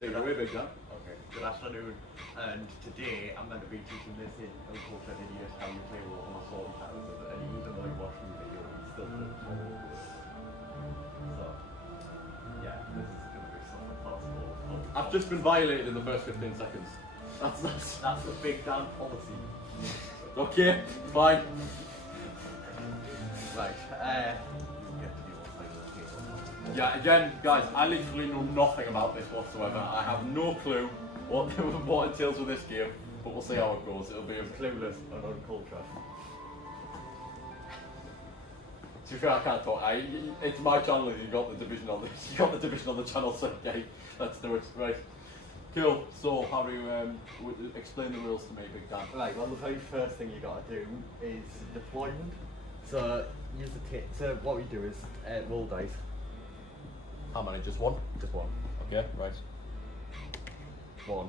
Take it away, Big Dan. Okay, good afternoon. And today I'm going to be teaching this in Uncultured Idiots how you play role on a sword challenge. And even though you watch the video, you still don't follow it. So, yeah, this is going to be something possible. I've just been violated in the first 15 seconds. That's the Big Dan policy. Okay, fine. Right, you get to do what's like the table. Yeah, again, guys, I literally know nothing about this whatsoever. I have no clue what entails with this game, but we'll see how it goes. It'll be as clueless and uncultured. To be fair, I can't talk. It's my channel and you got the division on this. You got the division on the channel, so okay, let's do it. Right. Cool. So, how do you explain the rules to me, Big Dan? Right, well, the very first thing you got to do is deployment. So, use the kit. So, what we do is roll dice. How many? Just one? Just one. Okay, right. 1,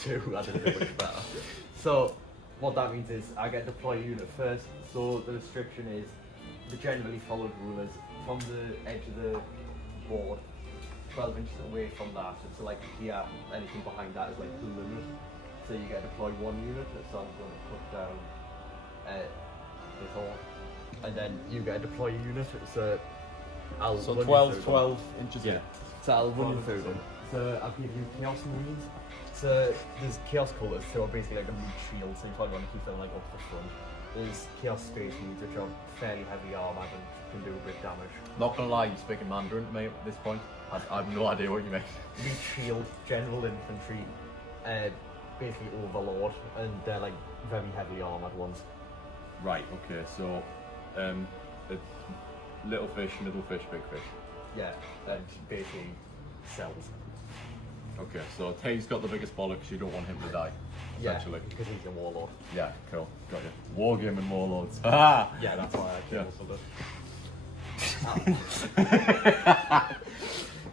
2, I didn't do much better. So, what that means is I get deploy unit first. So, the restriction is the generally followed rule is from the edge of the board, 12 inches away from that. So, like here, anything behind that is like the limit. So, you get deploy 1 unit. So, I'm going to put down this all. And then you get a deploy unit. So, I'll So run 12 inches. yeah. So I'll run you through them. So I'll give you Chaos Marines. So there's Chaos Colours, so are basically like a meat shield, so you probably want to keep them like up the front. There's Chaos Space Marines, which are fairly heavy armoured and can do a bit of damage. Not gonna lie, you're speaking Mandarin to me at this point. I have no idea what you mean. Meat Shield, General Infantry, basically Overlord, and they're like very heavily armoured ones. Right, okay, so it's little fish, middle fish, big fish. Yeah, and basically cells. Okay, so Tay's got the biggest bollocks, you don't want him to die, essentially. Yeah, because he's a warlord. Yeah, cool, got it. Wargaming Warlords. Ah! Yeah, that's why I Yeah. also did.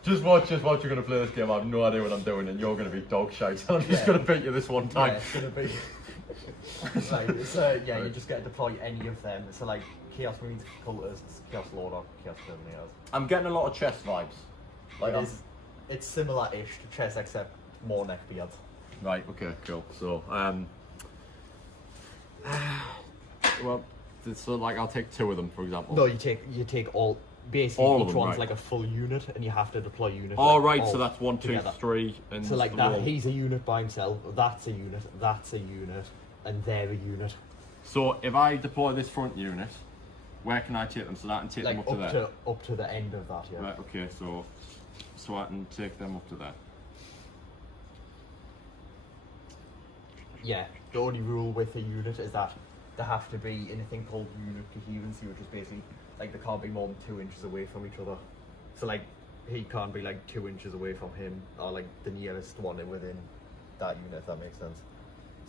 Just watch you're going to play this game, I have no idea what I'm doing, and you're going to be dog shite, and I'm just going to beat you this one time. Yeah, it's going to be... Right, so yeah, you just get to deploy any of them. So like Chaos Marines, Cultists, Chaos Lord, or Chaos Terminators. I'm getting a lot of chess vibes. Like It's similar-ish to chess, except more neckbeards. Right, okay, cool. So, well, so like I'll take 2 of them, for example. No, you take all. Basically, All of each them, one's right. like a full unit, and you have to deploy units. Oh, like, right, all so that's 1, 2, together. 3, and So like the that, wall. he's a unit by himself. That's a unit. That's a unit, and they're a unit. So if I deploy this front unit, where can I take them? So that I can take Like them up to there. up to the end of that, yeah. Right, okay, so I can take them up to there. Yeah, the only rule with a unit is that there have to be anything called unit coherency, which is basically like they can't be more than 2 inches away from each other. So like he can't be like 2 inches away from him, or like the nearest one within that unit, if that makes sense.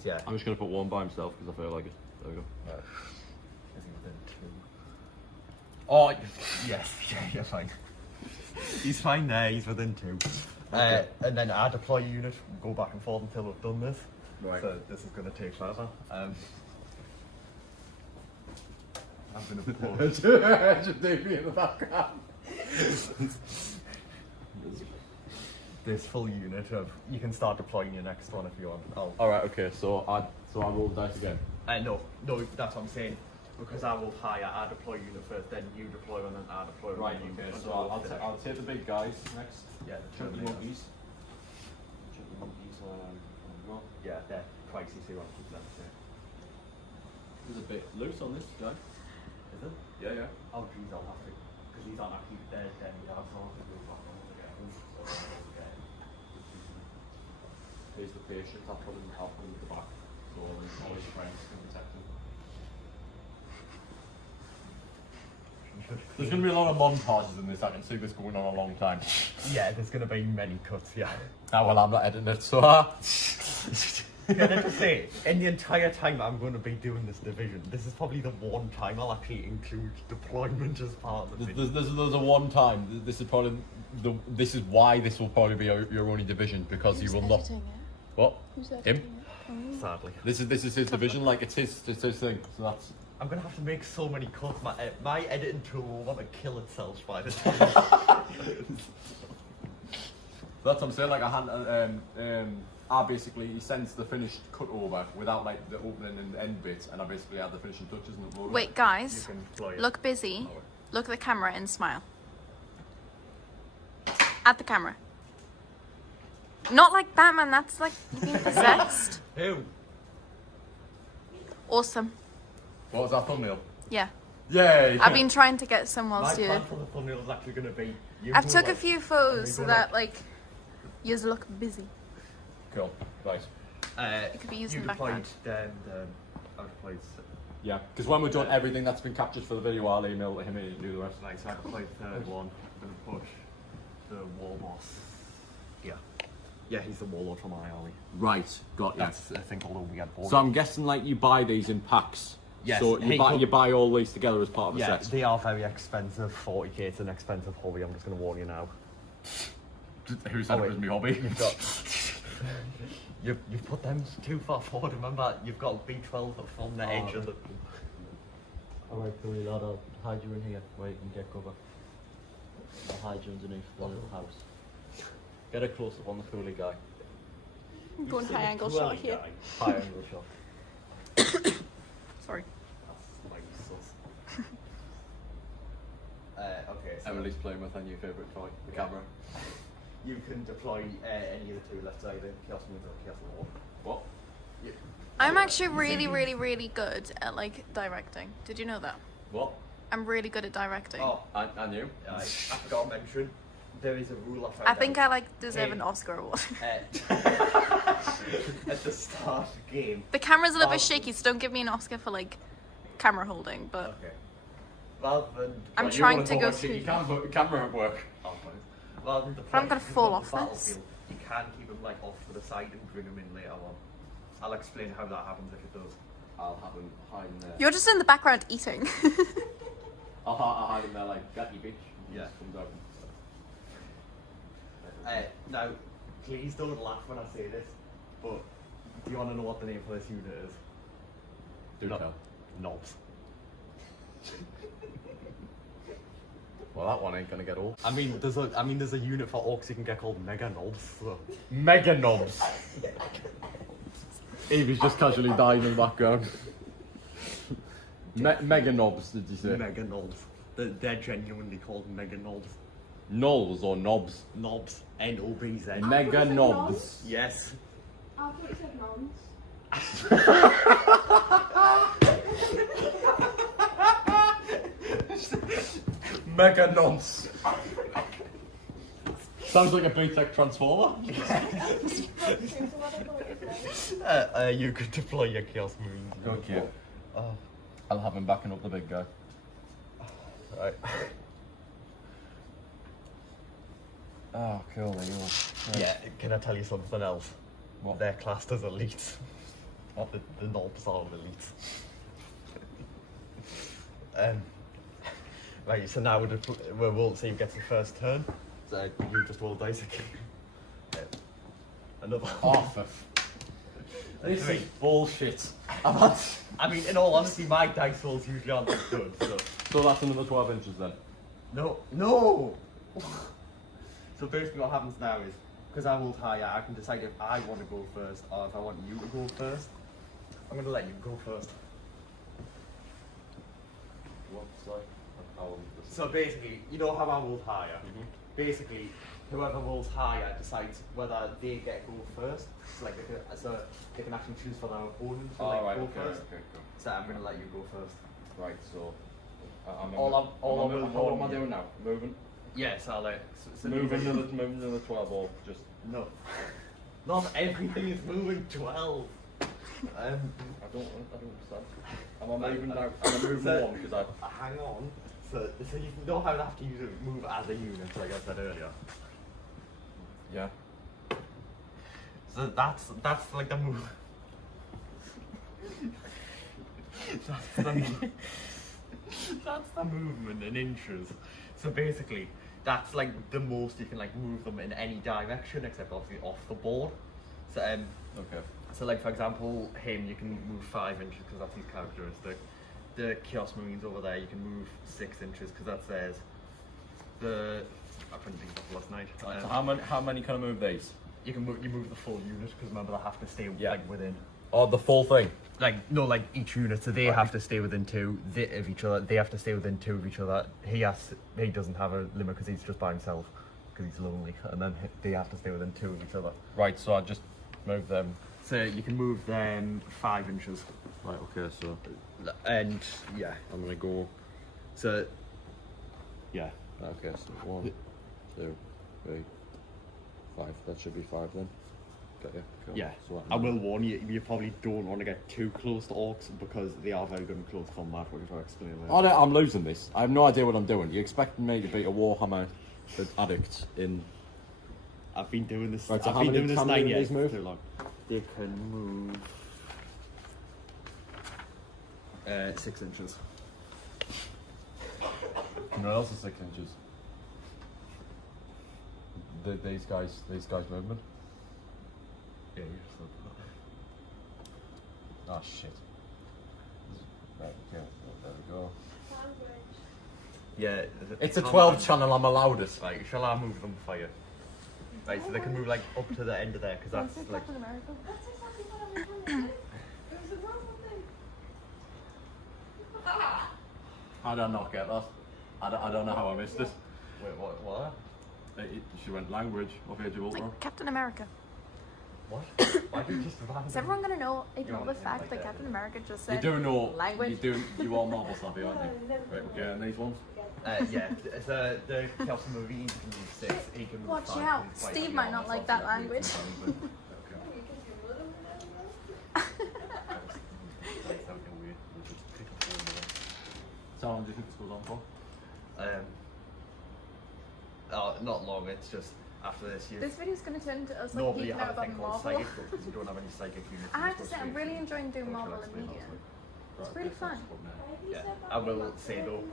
So yeah. I'm just going to put 1 by himself because I feel like it. There we go. Right. Is he within 2? Oh, Yes, yeah, you're fine. He's fine there, he's within 2. Okay. And then I deploy a unit, go back and forth until we've done this. Right. So this is going to take forever. I'm going to pause. Just leave me in the background. This full unit of, you can start deploying your next one if you want. Alright, okay, so I roll the dice again. No, that's what I'm saying. Because I will hire, I deploy unit first, then you deploy and then I deploy. Right, and then okay, you, so I'll take the big guys next. Yeah, Chunky Terminators. monkeys. Chunky monkeys, well. Yeah, they're pricey, so you want to keep them safe. There's a bit loose on this guy. Is it? Yeah. Oh geez, I'll have to, because these aren't actually dead, then yeah, so I'll have to go back on again. Here's the patient, I'll put him at the back. So all his friends can protect him. There's going to be a lot of montages in this, I can see this going on a long time. Yeah, there's going to be many cuts, yeah. Ah, well, I'm not editing it, so... Can I just say, in the entire time I'm going to be doing this division, this is probably the one time I'll actually include deployment as part of the video. There's a one time, this is probably... This is why this will probably be your only division, because Who's you will not... editing it? What? Who's Him? editing it? Oh. Sadly. This is his division, like it's his thing, so that's... I'm going to have to make so many cuts, my editing tool will want to kill itself by the time. That's what I'm saying. Like I basically he sends the finished cut over without like the opening and end bit, and I basically add the finishing touches and upload it. Wait, You guys, can deploy it. look busy. Oh, wait. Look at the camera and smile. At the camera. Not like that, man. That's like you've been possessed. Who? Awesome. What was our thumbnail? Yeah. Yay! I've been trying to get some My whilst you. plan for the thumbnail is actually going to be. I've took a few photos so go that like yours look busy. Cool. Right. It could be used you in the deployed, background. I deployed. Yeah, because when we've done everything that's been captured for the video, I'll email him and he'll do the rest. Right, so I deployed third one. I'm going to push the war boss. Yeah. Yeah, he's the warlord from my army. Right, got you. That's a thing called we get bored. So I'm guessing like you buy these in packs. Yes. So Hey, you buy all these together as part of the yeah, set. they are very expensive. 40k, it's an expensive hobby. I'm just going to warn you now. Who said it was my hobby? You've got. You've put them too far forward. Remember, you've got B12 from the edge of the. Alright, cool, lad, I'll hide you in here where you can get cover. I'll hide you underneath the little house. Get a close up on the coolie guy. I'm going high angle shot here. High angle shot. Sorry. That's my sus. Okay, so Emily's playing with her new favourite toy, the camera. you can deploy any of the two left side, Chaos Moons or Chaos War. What? I'm actually really good at like directing. Did you know that? What? I'm really good at directing. Oh, I knew. I forgot to mention, there is a rule I found I think out. I like deserve an Hey. Oscar award. At the start of the game. The camera's a little bit Rather- shaky, so don't give me an Oscar for like camera holding. But Okay. Rather than I'm Well, you trying wanna to talk go about shit, through. You can't put camera at work. rather than I'm gonna fall the off this. battlefield, you can keep them like off to the side and bring them in later on. I'll explain how that happens if it does. I'll have him hiding there. You're just in the background eating. I'll hide him there like, got you bitch. And he Yeah. just comes out and Now, please don't laugh when I say this, but do you want to know what the name for this unit is? do No. tell. Knobs. Well, that one ain't gonna get old. I mean, there's a unit for orcs you can get called Mega Knobs. So. Mega knobs. Evie's just casually dying in the background. Mega knobs, did you say? Mega Knobs. They're genuinely called Mega Knobs. Knolls or knobs? Knobs. N-O-B-Z. Mega knobs. Yes. I thought you said noms. Mega nonce. Sounds like a B-Tech transformer. You could deploy your Chaos Marines. Okay. Oh, I'll have him backing up the big guy. right. Oh, cool. There you are. Yeah, can I tell you something else? What? They're classed as elites. The knobs are elites. Right, so now we'll see who gets the first turn. So you just roll dice again. Another Oh, this is bullshit. I mean, in all honesty, my dice rolls usually aren't that good. So that's another 12 inches then. No! So basically what happens now is, because I rolled higher, I can decide if I want to go first or if I want you to go first. I'm going to let you go first. What? Sorry. So basically, you know how I rolled higher? Basically, whoever rolls higher decides whether they get go first. So like they can actually choose for their opponent to like go first. Okay, cool. So I'm going to let you go first. Right, so... How am I doing now? Moving? Yes, I'll let... Moving another 12 or just... No. Not everything is moving 12. I don't understand. Am I moving now? Am I moving So- one because I... Hang on. So you know how I have to use it, move as a unit, like I said earlier. Yeah. So that's like the move. That's the movement in inches. So basically, that's like the most you can like move them in any direction, except obviously off the board. So Okay. so like for example, him you can move 5 inches because that's his characteristic. The Chaos Marines over there you can move 6 inches because that's theirs. The I couldn't think of last night. Right, so how many can I move these? You move the full unit because remember they have to stay like within. Oh, the full thing. Like no, like each unit, so they have to stay within 2 of each other. They have to stay within 2 of each other. He doesn't have a limit because he's just by himself because he's lonely, and then they have to stay within 2 of each other. Right, so I just move them. So you can move them 5 inches, Right, okay, so and yeah, I'm gonna go. so Yeah. Okay, so 1, 2, 3, 5. That should be 5 then. Got you. Cool. yeah. So I will warn you, you probably don't want to get too close to orcs because they are very good in close combat. What you're explaining. Oh, no, I'm losing this. I have no idea what I'm doing. You expecting me to be a Warhammer addict in? I've been doing this. Right, so I've how been many- doing this how many 9 of years. these move? Too long. They can move 6 inches. No, else is 6 inches. These guys' movement. Yeah, you just said Oh shit. Right, okay, there we go. Language. yeah. It's a 12 channel. I'm allowed it. Right, shall I move them for you? Right, so they can move like up to the end of there because that's Is it like. Captain America? That's exactly what I was trying to do. It was a normal thing. How did I not get that? I don't know how I missed it. Wait, what? She went language of Age of It's Ultron. like Captain America. What? Why do you just random? Is everyone gonna know? Ignore You're the on fact like that that. Captain America just You said do know. language. You are Marvel savvy, aren't you? Right, okay, and these ones. Yeah, so the Chaos Marine can move 6. He can move Watch 5, out, he's quite Steve heavy might armor, not so like obviously that language. Like something weird. We'll just pick up all the So how long do you think this goes on for? Not long, it's just after this you This video's gonna turn into us like normally geeking have out a thing about called Marvel. psychic because you don't have any psychic units. I have to say, I'm really enjoying doing Marvel and media. It's really fun. Yeah, I will say though,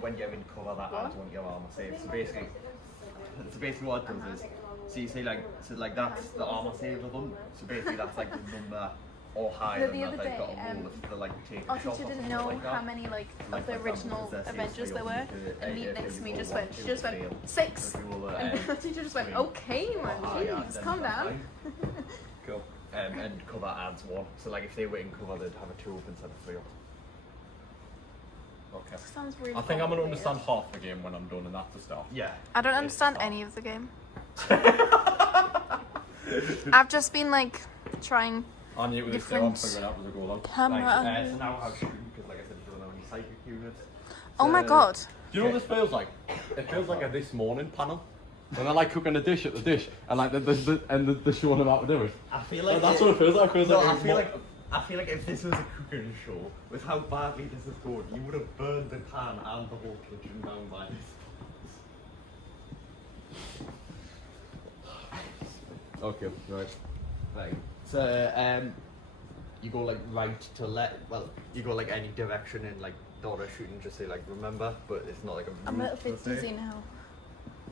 when you're in cover that adds one of your armor saves. So basically what it does is, so you see like that's the armor save of them. So basically that's like the number or higher The than other that they've day, got a roll if they're like taking Our a shot teacher or didn't something know like that. how many like Like, of the for example, original there's Avengers SC3 there were, and me if next to you me roll just 1, went, 2, she just went fail. 6, If you roll a, and the teacher just went, 3 okay, or man, higher, jeez, then calm that's down. fine. Cool. And cover adds 1. So like if they were in cover, they'd have a 2 up instead of 3 up. Okay. Sounds really. I think I'm gonna complicated. understand half the game when I'm done, and that's the start. Yeah. I don't It's understand fun. any of the game. I've just been like trying I'm new with this now. I'm Different figuring out as I go along. camera. So now how shooting because like I said, you don't have any psychic units. Oh my So- god. Do you know what this feels like? It feels like a This Morning panel. When they're like cooking a dish at the dish, and like they're showing them how to do it. I feel like That's what it feels like. It feels No, like I feel like if this was a cooking show, with how badly this is going, you would have burned the pan and the whole kitchen down by this. Okay, right. Right. So you go like right to left. Well, you go like any direction in like daughter shooting. Just say like remember, but it's not like a. I'm a rule little bit per se. dizzy now.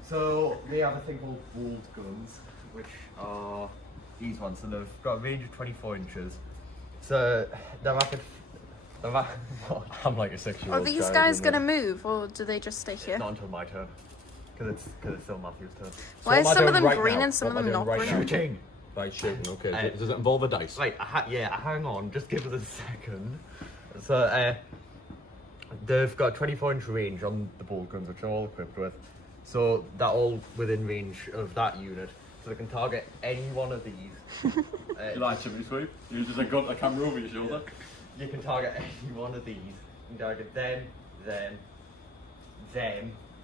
So they have a thing called bolt guns, which are these ones, and they've got a range of 24 inches. So they're rapid. I'm like a 6-year-old. Are these guys gonna move, or do they just stay here? Not until my turn, because it's still Matthew's turn. Why is some of them green and some of them not green? Shooting. Right, shooting. Okay. Uh, Does it involve a dice? Right, hang on, just give us a second. So, they've got a 24-inch range on the bolt guns, which are all equipped with. So, they're all within range of that unit. So, they can target any one of these. You like chimney sweep? You just got a camera over your shoulder. You can target any one of these. You can target them,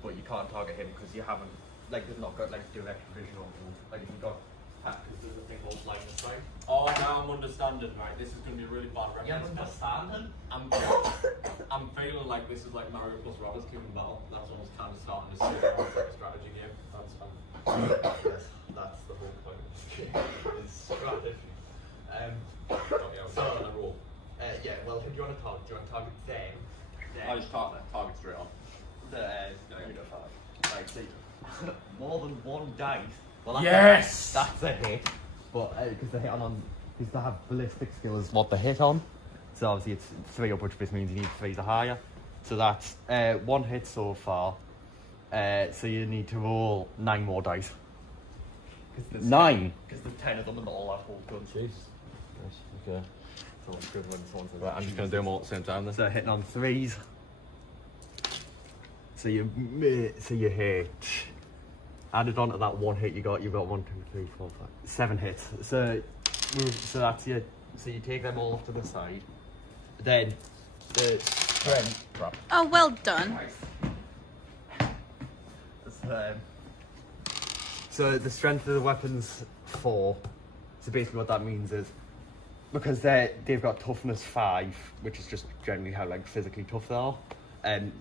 but you can't target him because you haven't, like, they've not got, like, direct vision on them. Like, if you've got, because there's a thing called line of sight. Oh, now I'm understanding. Right, this is going to be a really bad You reference. understanding? I'm feeling like this is like Mario plus Rabbids Kingdom Battle. That's almost kind of starting to see like a strategy game. Yes, that's the whole point of this game, is strategy. So, roll. Yeah, well, who do you want to target? Do you want to target them? I just target straight on. The unit 5. Right, see, more than one dice. Well, Yes! That's a hit. But, because they hit on, because they have ballistic skill is what they hit on. So obviously it's 3 up, which basically means you need 3s or higher. So that's 1 hit so far. So you need to roll 9 more dice. 9? Because there's 10 of them and all that whole guns. Jeez. Nice. Okay. So it's good when someone says, Right, I'm just going to do them all at the same time then. So hitting on 3s. So you hit. Added on to that 1 hit you've got 1, 2, 3, 4, 5, 7 hits. So that's your. So you take them all off to the side. Then the strength. Oh, well done. So the strength of the weapons 4. So basically what that means is because they've got toughness 5, which is just generally how like physically tough they are.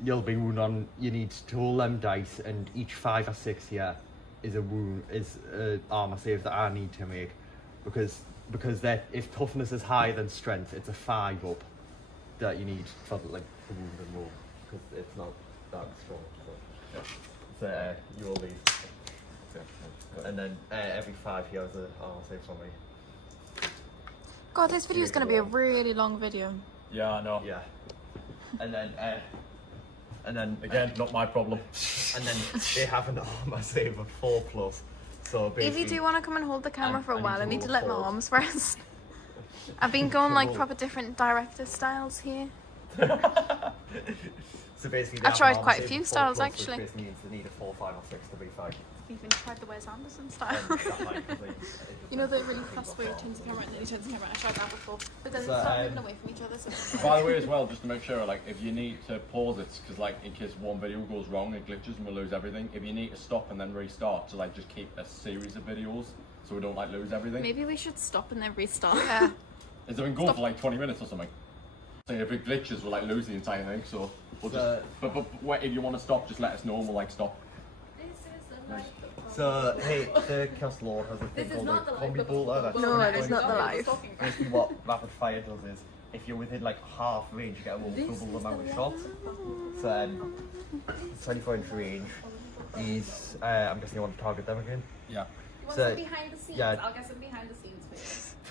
You'll be wounded on. You need to roll them dice, and each 5 or 6 here is a armor save that I need to make because if toughness is higher than strength, it's a 5 up that you need for like the wound and roll because it's not that strong. So you roll these. And then every 5 here is an armor save for me. God, this video is going to be a really long video. Yeah, I know. Yeah. And then Again, not my problem. and then they have an armor save of 4+. So If basically, you do want to come and hold the camera for a I while, I need need to to let my roll forward. arms rest. I've been going like Roll. proper different director styles here. so basically, I they have tried an armor quite a save few of 4+, styles, which actually. basically means they need a 4, 5, or 6 to be 5. I've even tried the Wes Anderson style. You know the really fast way you turn the camera and then you turn the camera. I tried that before, but then So, they start moving away from each other. So By the way, as well, just to make sure, like, if you need to pause it, because, like, in case one video goes wrong, it glitches and we lose everything. If you need to stop and then restart, to like just keep a series of videos, so we don't like lose everything. maybe we should stop and then restart. Yeah. Is it been go for like 20 minutes or something? So if it glitches, we'll like lose the entire thing. So we'll So- just. But if you want to stop, just let us know and we'll like stop. This is the life of So hey, the Cast Lord has a thing This is called not the a life combi of bolter. That's No, it is 20 not the points. life. Basically, what rapid fire does is, if you're within like half range, you get a roll double the amount of shots. So 24-inch range is. I'm guessing you want to target them again. Yeah. You want So, some behind the scenes? yeah. I'll get some behind the scenes for you.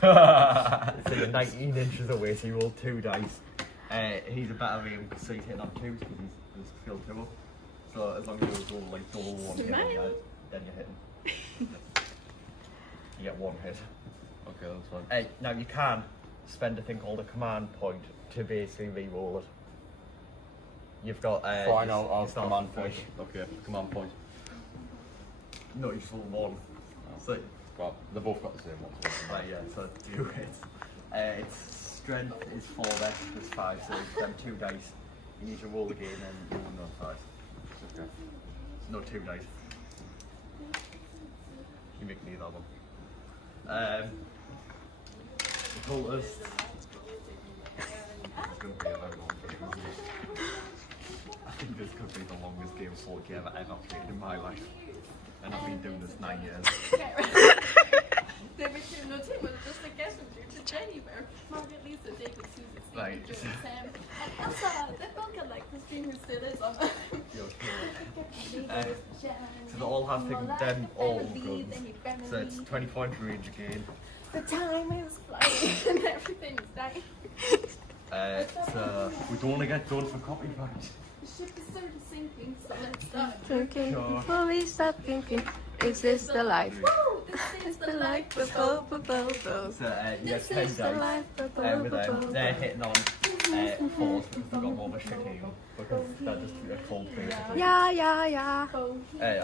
So you're 19 inches away, so you roll 2 dice. He's a better aim, so he's hitting on 2s because he's skill 2 up. So as long as you roll like double 1 hit, Smile. then you're hitting. You get 1 hit. Okay, that's fine. Now you can spend a thing called a command point to basically re-roll it. You've got Fine, I'll it's not- command point. Okay, command point. No, you just roll 1. So Well, they both got the same ones. right, yeah, so 2 hits. Its strength is 4 less plus 5, so it's them 2 dice. You need to roll again and roll another 5. Okay. No 2 dice. You make neither one. Cultist. It's going to be a very long game. I think this could be the longest game of 4K I've ever played in my life. And I've been doing this 9 years. Det betyder någonting med just a guest to Jenny where Margaret, Lisa, David, Susan, Steve, Right. Joe, Sam, and Elsa. That look like the stream who still is on. So they all have them all guns. So it's 24-inch range again. The time is flying and everything's dying. So we don't want to get done for copyright. The ship is starting sinking, so let's start. Thinking Sure. before we stop thinking, is this the life? Woo! This is the life. Bo. So you get 10 Is the dice. life? With them, they're hitting on 4s because they've got more of a shit aim. Because they're just a cold basically. Yeah.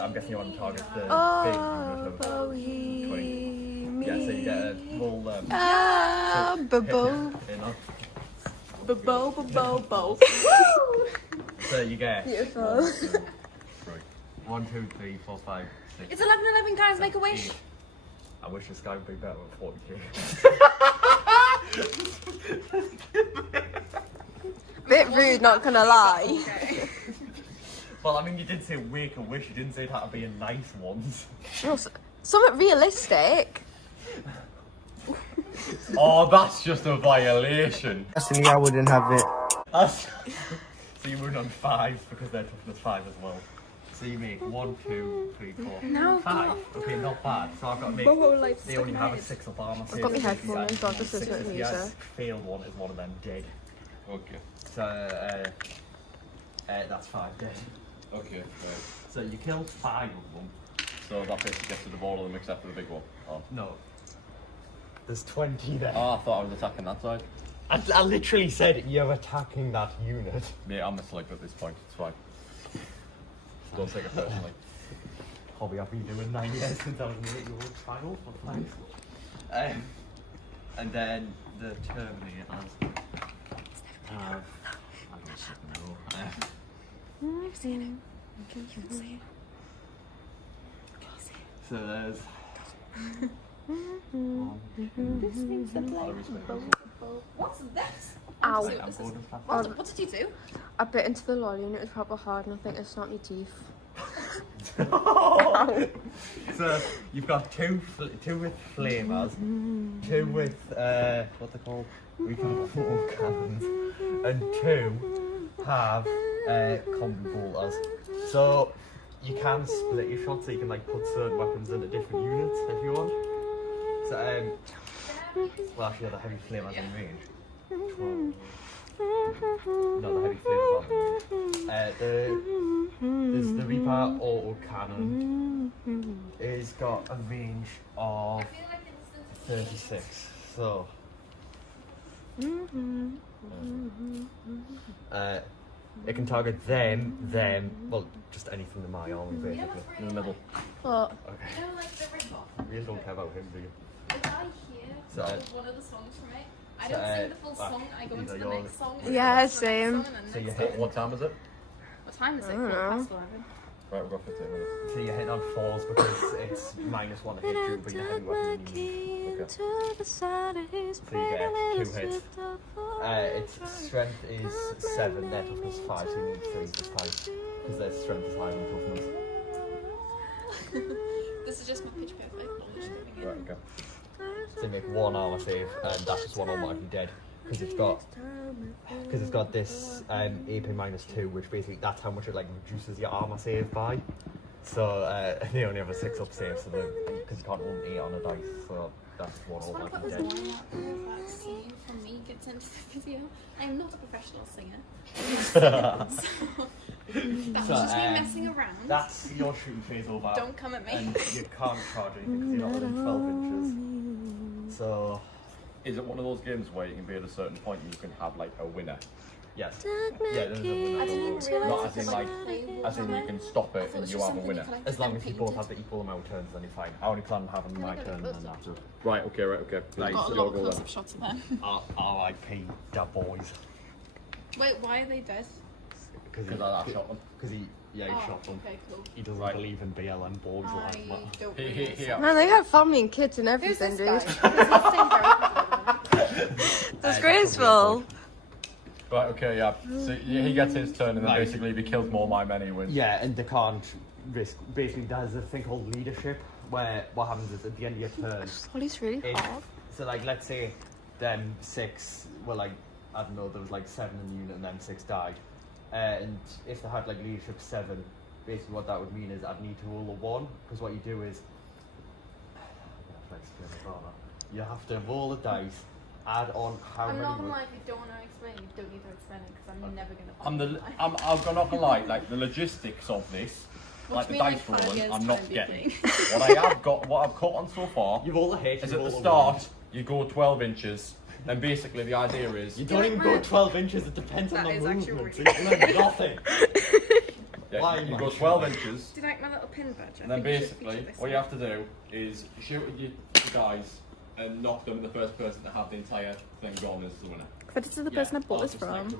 I'm guessing you want to target the Oh, big unit of 20. bohemian. Yeah, so you get a roll Ah, bo. hitting on. Bo. So you get Beautiful. 1, 2, 3, 4, 5, 6. It's 11:11, guys. Make a wish. 8. I wish this guy would be better with 40k. Bit rude, not gonna lie. Well, I mean, you did say wake a wish, you didn't say it had to be a nice ones. No, something realistic. Oh, that's just a violation. Personally, I wouldn't have it. So you moved on 5s because they're toughness 5 as well. So you make 1, 2, 3, 4, No. 5. Okay, not bad. So I've got to make. whole life's They only have a 6 of armor. I've got my headphones in, so I'll just listen to the music. Failed one is one of them dead. Okay. So that's 5 dead. Okay. Right. So you kill 5 of them. So that basically gets rid of all of them except for the big one. Oh. No. There's 20 there. Oh, I thought I was attacking that side. I literally said you're attacking that unit. Mate, I'm asleep at this point. It's fine. Don't take it personally. Hobby I've been doing 9 years since I was an 8-year-old child. What thanks. And then the Terminators have... I don't fucking know. I've seen him. Can you see it? So there's... This seems like what's this? Ow. So this is- what did you do? I bit into the lolly and it was proper hard and I think it's not my teeth. So you've got two with flamers, 2 with what they're called, recoil cannons, and 2 have combi bolters. So you can split your shots, so you can like put certain weapons into different units if you want. So well actually the heavy flamers in range. No, the heavy flamers aren't. There's the Reaper auto cannon. It's got a range of 36. So it can target them, well, just anything in my army basically. In the middle. What? Okay. You know, like the rip-off. You really don't care about him, do you? The guy here So, knows one of the songs from it. I so, don't sing the full song. I go these into are the yours. next song. Yeah, and the same. next song and So the you next hit song. What time is it? What time is it? I don't know. 11. Right, we've got 15 minutes. So you hit on 4s because it's -1 to hit you, but your heavy weapon you use. So you get 2 hits. Its strength is 7, their toughness 5, so you need 3 this time. Because their strength is higher than toughness. This is just my pitch perfect. Right, okay. So you make 1 armor save, and that's just 1 automatically dead. Because it's got this AP -2, which basically that's how much it like reduces your armor save by. So they only have a 6 up save, so because you can't roll 8 on a dice, so that's 1 I want to put automatically this dead. line out there if that scene from me gets into the video. I am not a professional singer. So that was just me messing around. That's your shooting phase over. Don't come at me. And you can't charge anything because you're not within 12 inches. So, Is it one of those games where you can be at a certain point and you can have like a winner? yes. Yeah, there's a winner. I didn't even realise Not you as in could, like, play as in you can stop I it thought it and was you just have a something winner. you collected As long and as you both have painted. the equal amount of turns, then you're fine. I only plan on having my Can I get a turn and then close-up? after. Right, okay, right, okay. I've Nice, got a your lot of go close-up then. shots of them. R.I.P. da boys. Wait, why are they dead? Because I shot them. Because he shot them. Okay, cool. He doesn't Right. believe in BLM boys I like that. don't Here. Man, they got family and kids and Who's this everything, guy? dude. Because he's staying very Disgraceful. Right, okay, yeah. So he gets his turn and then Right. basically if he kills more my men, he wins. Yeah, and they can't risk. Basically, there's a thing called leadership where what happens is at the end of your turn, Holly's really if, hard. so like let's say them 6 were like, I don't know, there was like 7 in the unit and then 6 died, and if they had like leadership 7, basically what that would mean is I'd need to roll a 1, because what you do is you have to roll a dice, add on how I'm many not gonna wo- lie, if you don't want to explain, you don't need to explain it because I'm never gonna. I'm not gonna lie, like the logistics of this, like the dice rolling, I'm not getting. What I've caught on so far you roll a hit, is you at the roll a start one. you go 12 inches, and basically the idea is You don't even go 12 inches, it depends on That the is actually movement, so really you learn nothing. you go 12 inches, Do you like my little pin badge? I and then think we should basically feature this what you one. have to do is shoot at your guys and knock them, and the first person to have the entire thing gone is the winner. Credit to the person I bought this from.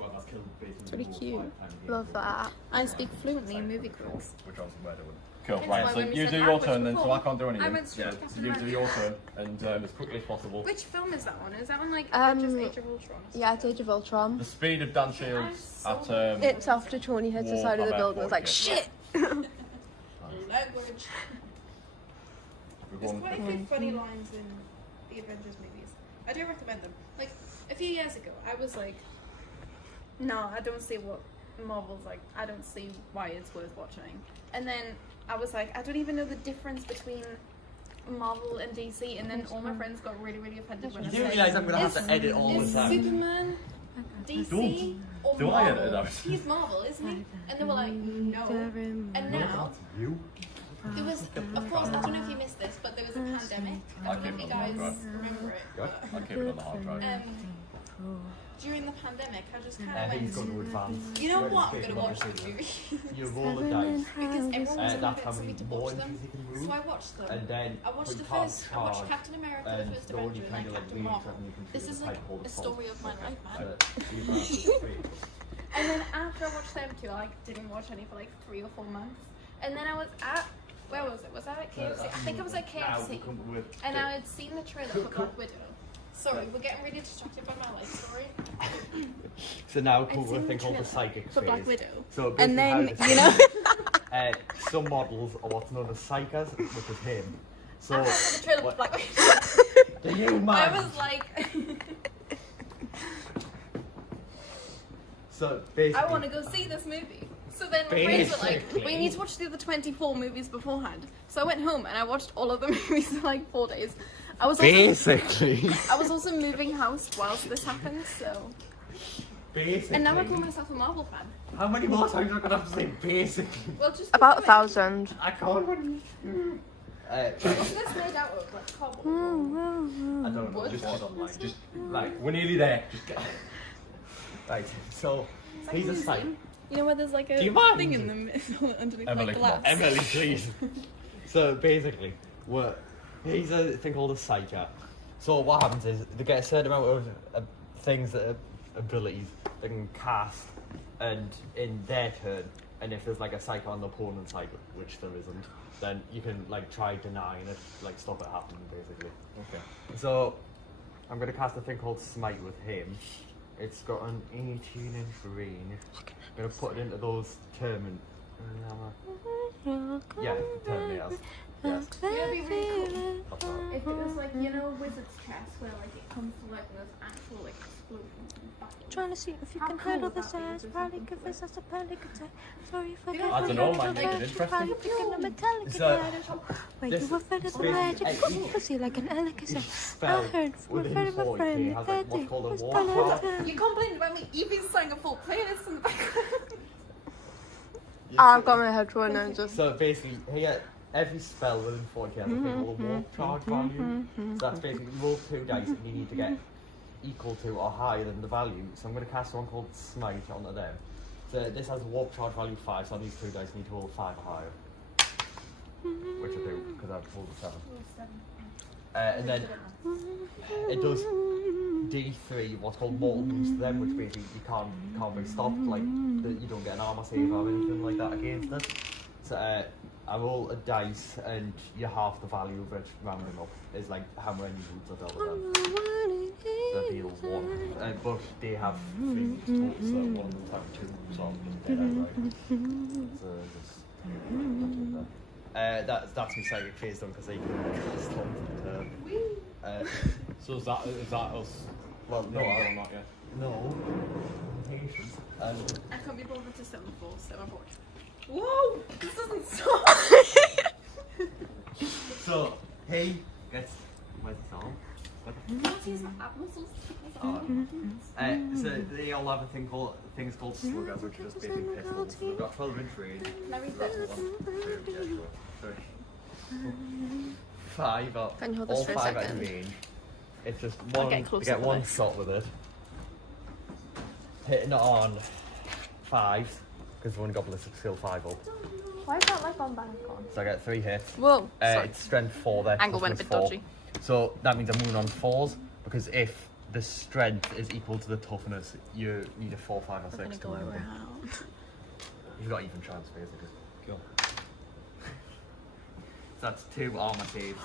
It's really cute. Love that. I speak fluently in movie quotes. Which obviously we're doing. Cool, Hence right, why so when we you said do your language turn then, so before, I can't do anything. I went straight Yeah, to so Captain you do America. your turn, and as quickly as possible. Which film is that one? Is that one like Um, just Age of Ultron? or Yeah, it's Age of Ultron. The speed of Dan Shields I'm at so It's after Tony hits the side of the building. It's like, shit! something? Language. we're There's going quite a few funny lines in the Avengers movies. I do recommend them. Like a few years ago, I was like, no, I don't see what Marvel's like. I don't see why it's worth watching. And then I was like, I don't even know the difference between Marvel and DC. And then all my friends got really, really offended when I You do said, realise I'm going to have Is- to edit all is the time. Superman DC or Don't I edit Marvel? it out? He's Marvel, isn't he? And they were like, no. And now you. There was, of course, I don't know if you missed this, but there was a pandemic. I don't know if you guys remember it. But, I keep it on the hard drive. during the pandemic, I just kind I of think he's went, going to advance. you know what, I'm going to watch this movie. You roll the dice. Because everyone was That's going how to many me to more watch them. entries you can move. So I watched them. And then I watched the you can't first, I watched charge, Captain America, and the first the only Avenger, and kind then of like Captain really Marvel. something you can This choose is a like type called a the story of my life, man. But And then after I watched them two, I didn't watch any for like 3 or 4 months. And then I was at, where was it? Was I at KFC? I think I was at KFC. And I had seen the trailer for Black Widow. Sorry, we're getting really distracted by my life story. So now I'd cool seen a thing the called the trailer psychic for phase. Black Widow. So And then, basically you how know, this some models are what's known as psychers, which is him. So after I saw the trailer for Black Widow, the you man. I was like, So basically, I want to go see this movie. So then my friends were like, Basically. we need to watch the other 24 movies beforehand. So I went home and I watched all of the movies in like 4 days. I was also moving house whilst this happened, so. Basically. And now I call myself a Marvel fan. How many more times am I gonna have to say basically? Well, just About keep 1,000. I can't. going. What's this made out of? Like cardboard? I don't know. What? Just online. Just like we're nearly there. Just get. Right. So It's like he's a museum. psych. You know where there's like Do a you mind? thing in the middle underneath Emily, like come on. glass? Emily, please. So basically, he's a thing called a psyker. So what happens is they get a certain amount of things that are abilities they can cast, and in their turn, and if there's like a psyker on the opponent's side, which there isn't, then you can like try denying it, like stop it happening, basically. Okay. So I'm gonna cast a thing called Smite with him. It's got an 18-inch range. I'm gonna put it into those yeah, Terminators. Yes. It'd be really cool That's all. if it was like, you know, Wizard's Chess, where like it comes to like with actual like explosions and battles. Trying to see if you How can cool handle would the that be size. if Probably there's give something us a panic attack. Sorry if I Yeah, got I don't know, you. might make it interesting. Probably picking a metallic So, Wait, this- you were fed as a this- magic each- pussy like an elegant. I spell heard from a within friend of a 40k friend has that like what's day called a was war telling card. us. You complained about me even sang a full playlist in the background. I've got my headphone and just. So basically, here every spell within 40k has a thing called a warp charge value. So that's basically you roll 2 dice and you need to get equal to or higher than the value. So I'm going to cast one called Smite onto them. So this has a warp charge value 5, so on these 2 dice I need to roll 5 or higher. Which I do, because I've rolled a 7. And then it does D3, what's called mortal wounds to them, which basically you can't be stopped, like you don't get an armor save or anything like that against it. So I roll a dice and you half the value of it rounding up is like how many wounds are dealt with them. So heal 1. But they have 3 wounds total, so 1 of them have 2, so I'm just dead outright. So just not doing that. That's my psychic phase done because I can cast on So is that us? well, no, not yet. no. Patience. And I can't be bothered to 74, so I'm bored. Whoa! This doesn't stop! so he gets where's the song? Not use my ab muscles. So they all have a things called sluggers, which are just basically pistols. So they've got 12-inch range. Can I read that? 5 up. Can you hold this All for a 5 out of second? range. It's just I'll one. get You closer get to one this. shot with it. Hitting it on 5 because we've only got ballistic skill 5 up. Why is that light on back on? So I get 3 hits. Whoa. Sorry. It's strength 4 there. Angle went a bit toughness 4. dodgy. So that means I'm moving on 4s because if the strength is equal to the toughness, you need a 4, 5, or 6 I'm gonna to go move on. around. You've got even chance basically. Cool. So that's 2 armor saves.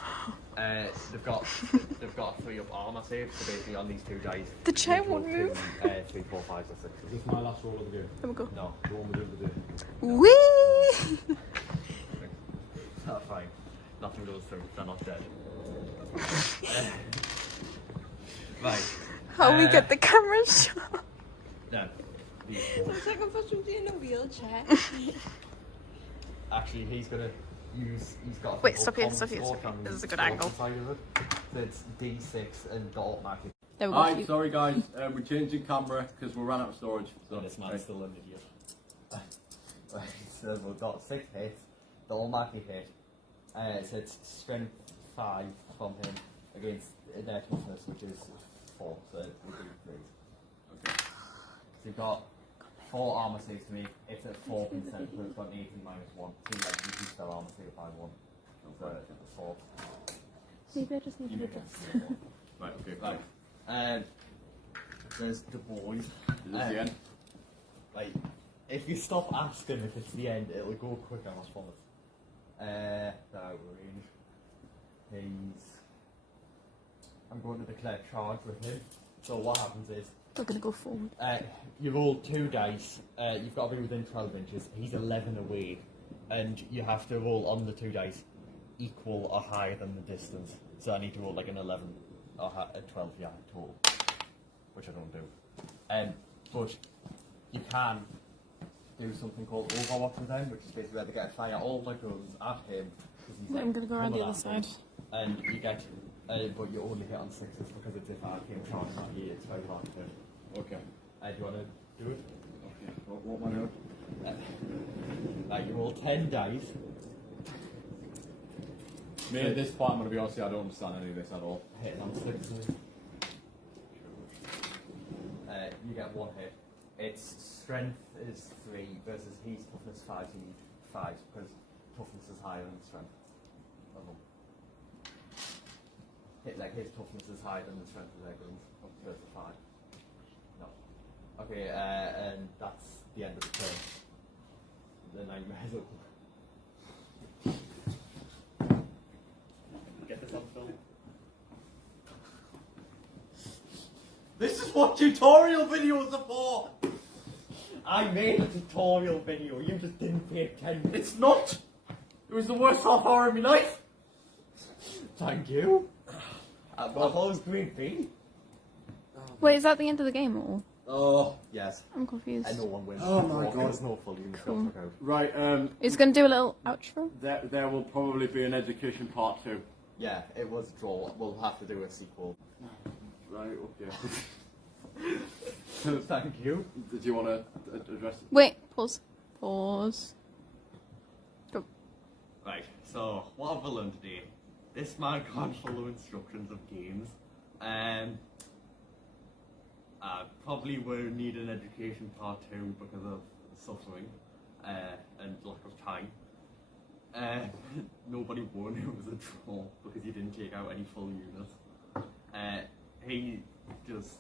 They've got 3 up armor saves. So basically on these 2 dice. The chair you roll won't 2, move. 3, 4, 5, or 6. Is this my last roll of the game? There we go. No, The one we're doing today? Whee! that's fine. Nothing goes through. They're not dead. Right. How we get the camera shot? No. These Looks like I'm supposed to be in a wheelchair. Actually, he's gonna use. He's got. A Wait, thing stop called here, stop here, Common stop here. Stalk This is a good on angle. the side of it. So it's D6 and the automatic. There we go. Alright, sorry guys, we're changing camera because we ran out of storage. So this man's still an idiot. So we've got 6 hits, the unlucky hit. So it's strength 5 from him against their toughness, which is 4, so it would be 3. Okay. So you've got 4 armor saves to make. It's at 4 instead of plus 1, 18 minus 1. So you like reduce their armor save by 1. So it's 4. Maybe I just need to do this. Right, okay, Right. There's the boys. Is this the end? Like, if you stop asking if it's the end, it'll go quicker, I promise. They're out of range. I'm going to declare charge with him. So what happens is, We're gonna go forward. you roll 2 dice. You've got to be within 12 inches. He's 11 away, and you have to roll on the 2 dice equal or higher than the distance. So I need to roll like an 11 or a 12 yard total, which I don't do. But you can do something called Overwatch with them, which is basically where they get to fire all their guns at him. 'Cause he's, I'm gonna go around the coming other at them, side. and you get, but you only hit on 6s because it's if I came charging at you, it's very hard to hit. Okay. Do you want to do it? Okay. What am I doing? You roll 10 dice. Me at this point, I'm going to be honest, I don't understand any of this at all. Hitting on 6s. You get 1 hit. Its strength is 3 versus his toughness 5, so you need 5 because toughness is higher than strength. His toughness is higher than the strength of their guns. So it's a 5. No. Okay, and that's the end of the turn. The nightmares over. Get this on film. This is what tutorial videos are for! I made a tutorial video, you just didn't pay attention. It's not! It was the worst half hour of my life! Thank you. I thought it was grade B. Wait, is that the end of the game or? Oh. Yes. I'm confused. And no one wins. Oh my God. There's no full unit Cool. got took out. Right, It's gonna do a little outro. there will probably be an education part 2. Yeah, it was a draw. We'll have to do a sequel. Right, okay. Thank you. Did you want to address it? Wait, pause. Pause. Go. Right, so what have we learned today? This man can't follow instructions of games. Probably will need an education part 2 because of suffering and lack of time. Nobody won, it was a draw because he didn't take out any full units. He just,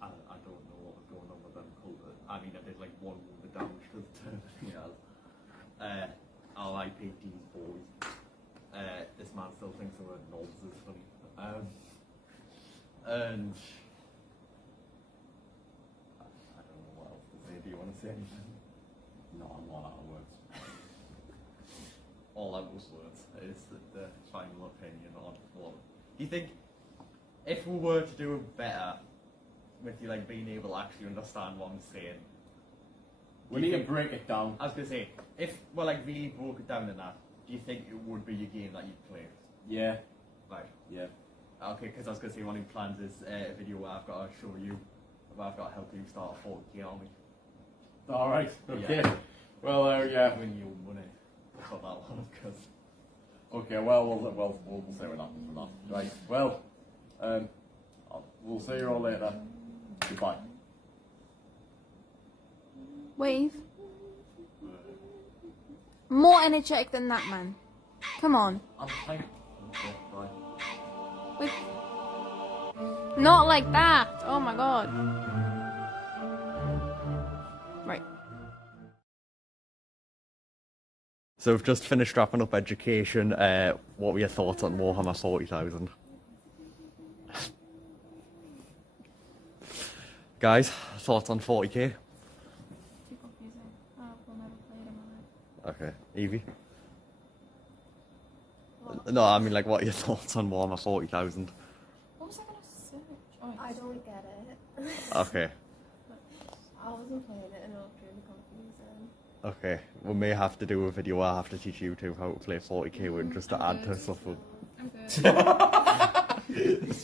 I don't know what was going on with them colours. I mean, I did like 1 wound damage to the turn he has. RIPD's boys. This man still thinks the word knobs is funny. And I don't know what else to say. Do you want to say anything? No, I'm not out of words. All out was words is the final opinion on what. Do you think if we were to do it better with you like being able to actually understand what I'm saying? We need to break it down. I was gonna say, if well like really broke it down in that, do you think it would be a game that you'd play? Yeah. Right. Yeah. Okay, because I was gonna say one of the plans is a video where I've got to show you, where I've got to help you start a 40k army. Alright, okay. Yeah. Well, yeah. Win you money for that one, because. Okay, well, we'll say we're not for that. Right, well, we'll see you all later. Goodbye. Wave. More energetic than that, man. Come on. I'm fine. Okay, bye. Wait. Not like that. Oh my god. Right. So we've just finished wrapping up education. What were your thoughts on Warhammer 40,000? Guys, thoughts on 40k? Too confusing. I'll never play it in my life. Okay, Evie? No, I mean like what are your thoughts on Warhammer 40,000? What was I gonna search? Oh, I don't get it. Okay, I wasn't playing it and it was really confusing. okay. We may have to do a video where I have to teach you two how to play 40k with just to add to stuff. I'm good.